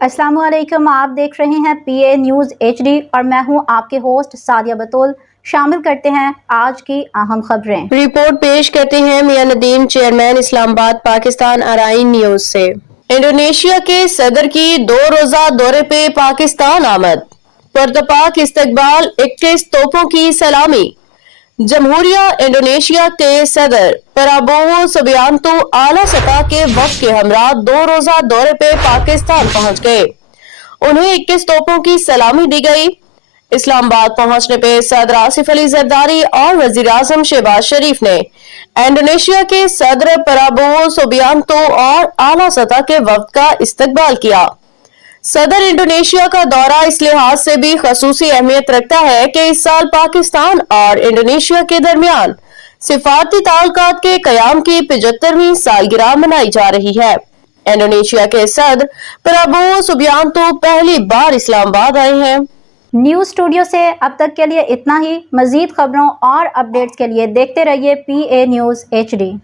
अस्सलाम वालेकुम। आप देख रहे हैं PA न्यूज़ HD और मैं हूं आपके होस्ट सादिया बतूल। शामिल करते हैं आज की अहम खबरें। रिपोर्ट पेश करते हैं मियां नदीम, चेयरमैन इस्लामाबाद पाकिस्तान अराइन न्यूज से। इंडोनेशिया के सदर की 2 रोजा दौरे पे पाकिस्तान आमद, पुरतपाक इस्तकबाल, 21 तोपों की सलामी। जमहूरिया इंडोनेशिया के सदर प्राबोवो सुबियांतो आला सतह के वफ्द के हमरा 2 रोजा दौरे पे पाकिस्तान पहुंच गए। उन्हें 21 तोपों की सलामी दी गई। इस्लामाबाद पहुंचने पे सदर आसिफ अली जरदारी और वजीर आजम शहबाज शरीफ ने इंडोनेशिया के सदर प्राबोवो सुबियांतो और आला सतह के वफ्द का इस्तकबाल किया। सदर इंडोनेशिया का दौरा इस लिहाज से भी खसूसी अहमियत रखता है कि इस साल पाकिस्तान और इंडोनेशिया के दरमियान सिफारती ताल्लुकात के कयाम की 75वीं सालगिरह मनाई जा रही है। इंडोनेशिया के सदर प्राबोवो सुबियांतो पहली बार इस्लामाबाद आए हैं। न्यूज़ स्टूडियो से अब तक के लिए इतना ही। मजीद खबरों और अपडेट्स के लिए देखते रहिए PA न्यूज़ HD।